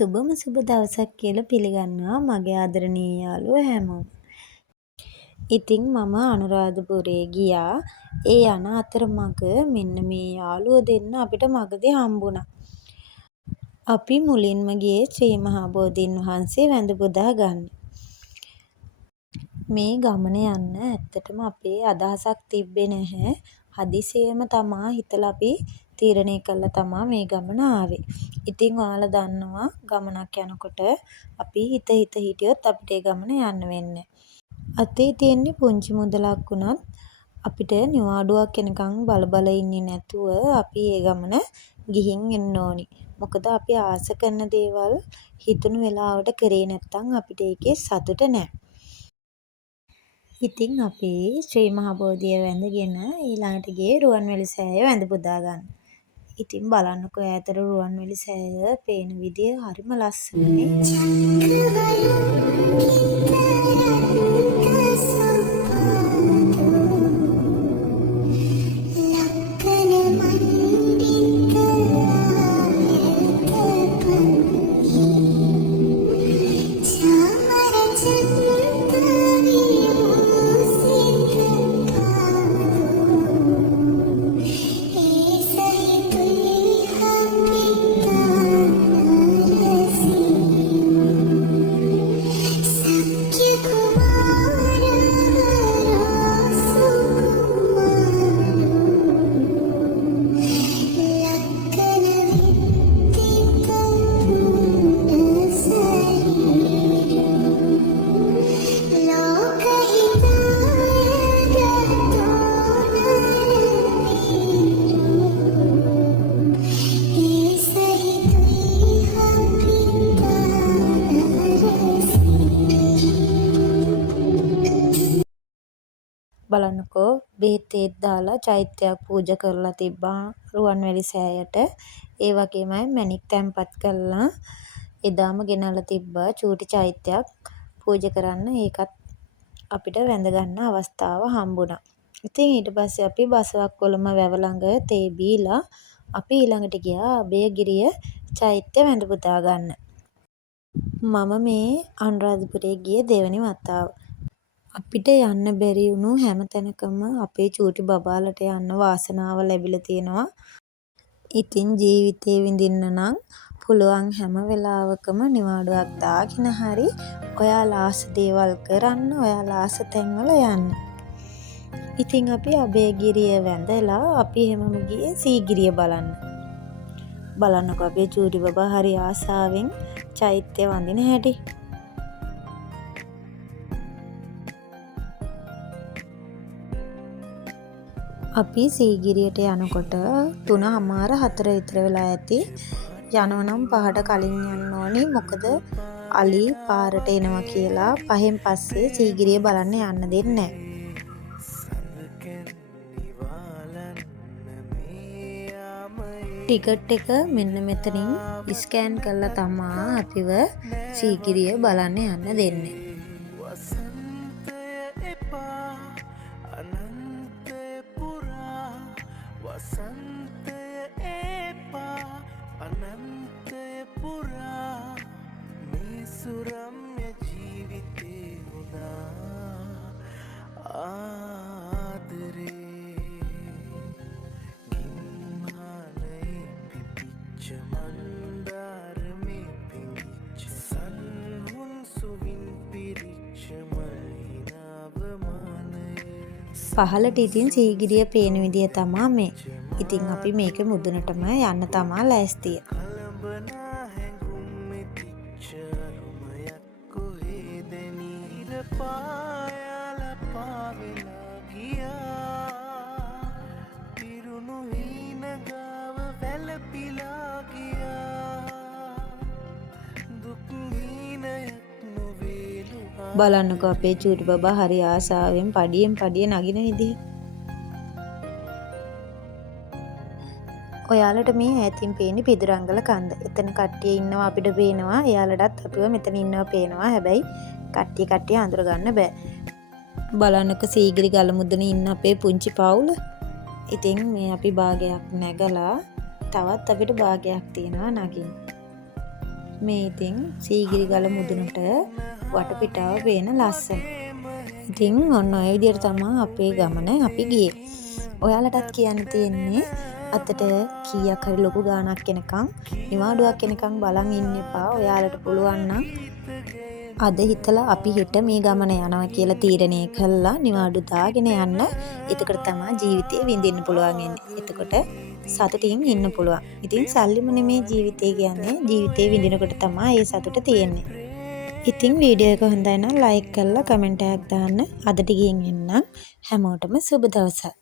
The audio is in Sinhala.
සුබම සුබ දවසක් කියලා පිළිගන්නවා මගේ ආදරණීය යාළුවෝ හැමෝම. ඉතින් මම අනුරාධපුරේ ගියා. ඒ යන අතරමඟ මෙන්න මේ යාළුවෝ දෙන්න අපිට මගදී හම්බුණා. අපි මුලින්ම ගියේ ශ්‍රී මහා බෝධීන් වහන්සේ වැඳ පුදා ගන්න. මේ ගමන යන්න ඇත්තටම අපේ අදහසක් තිබ්බේ නැහැ. හදිසියෙම තමා හිතලා අපි තීරණය කළා තමා මේ ගමන ආවේ. ඉතින් ඔයාලා දන්නවා ගමනක් යනකොට අපි හිත හිටියොත් අපිට ඒ ගමන යන්න වෙන්නේ. අතේ තියෙන්නේ පුංචි මුදලක් වුණත් අපිට නිවාඩුවක් එනකන් බල ඉන්නේ නැතුව අපි ඒ ගමන ගිහින් එන්න ඕනි. මොකද අපි ආස කරන දේවල් හිතුණු වෙලාවට කරේ නැත්නම් අපිට ඒකේ සතුට නැහැ. ඉතින් අපි ශ්‍රී මහා බෝධිය වැඳගෙන ඊළඟට ගියේ රුවන්වැලි සෑය වැඳ පුදා ගන්න. ඉතින් බලන්නකෝ ඈතට රුවන්වැලි සෑය පේන විදිය හරිම ලස්සනනේ. බලන්නකෝ බෙහෙත් දාලා චෛත්‍යයක් පූජා කරලා තිබ්බා රුවන්වැලි සෑයට. ඒ වගේමයි මණික් තැන්පත් කරලා එදාම ගෙනල්ලා තිබ්බා චූටි චෛත්‍යයක් පූජා කරන්න. ඒකත් අපිට වැඳ ගන්න අවස්ථාව හම්බුණා. ඉතින් ඊට පස්සේ අපි බසවක්කොළම වැව ළඟ තේ බීලා අපි ඊළඟට ගියා අභයගිරිය චෛත්‍ය වැඳ පුදා ගන්න. මම මේ අනුරාධපුරේ ගියේ දෙවෙනි වතාව. අපිට යන්න බැරි වුණු හැම තැනකම අපේ චූටි බබාලට යන්න වාසනාව ලැබිලා තියෙනවා. ඉතින් ජීවිතේ විඳින්න නම් පුළුවන් හැම වෙලාවකම නිවාඩුවක් දාගෙන හරි ඔයාලා ආස දේවල් කරන්න, ඔයාලා ආස තැන්වල යන්න. ඉතින් අපි අභයගිරිය වැඳලා අපි හැමම ගියේ සීගිරිය බලන්න. බලන්නකෝ අපේ චූටි බබා හරි ආසාවෙන් චෛත්‍ය වඳින හැටි. අපි සීගිරියට යනකොට 3:04 විතර වෙලා ඇති. යනවනම් 5ට කලින් යන්න ඕනි. මොකද අලි පාරට එනවා කියලා 5න් පස්සේ සීගිරිය බලන්න යන්න දෙන්නේ නැහැ. ටිකට් එක මෙන්න මෙතනින් ස්කෑන් කරලා තමා අපිව සීගිරිය බලන්න යන්න දෙන්නේ. පහළට ඉතින් සීගිරිය පේන විදිය තමා මේ. ඉතින් අපි මේකේ මුදුනටම යන්න තමා ලෑස්තිය. බලන්නකෝ අපේ චූටි බබා හරි ආසාවෙන් පඩියෙන් පඩිය නගින විදිහ. ඔයාලට මේ ඈතින් පේන්නේ පිදුරංගල කන්ද. එතන කට්ටිය ඉන්නවා අපිට පේනවා. එයාලටත් අපිව මෙතන ඉන්නවා පේනවා. හැබැයි කට්ටිය අඳුර ගන්න බෑ. බලන්නකෝ සීගිරි ගල මුදුනේ ඉන්න අපේ පුංචි පවුල. ඉතින් මේ අපි භාගයක් නැගලා තවත් අපිට භාගයක් තියෙනවා නගින්න. මේ ඉතින් සීගිරිගල මුදුනට වටපිටාව පේන ලස්සන. ඉතින් ඔන්න ඔය විදිහට තමයි අපේ ගමන අපි ගියේ. ඔයාලටත් කියන්න තියෙන්නේ අතට කීයක් හරි ලොකු ගාණක් එනකන් නිවාඩුවක් එනකන් බලන් ඉන්න එපා. ඔයාලට පුළුවන් නම් අද හිතලා අපි හෙට මේ ගමන යනවා කියලා තීරණය කළා නිවාඩු දාගෙන යන්න. එතකොට තමයි ජීවිතේ විඳින්න පුළුවන් වෙන්නේ. එතකොට සතුටින් ඉන්න පුළුවන්. ඉතින් සල්ලිම නෙමේ ජීවිතේ කියන්නේ. ජීවිතේ විඳිනකොට තමයි ඒ සතුට තියෙන්නේ. ඉතින් වීඩියෝ එක හොඳයි නම් ලයික් කරලා කමෙන්ට් එකක් දාන්න. අදට ගිහින් එන්නම්. හැමෝටම සුබ දවසක්.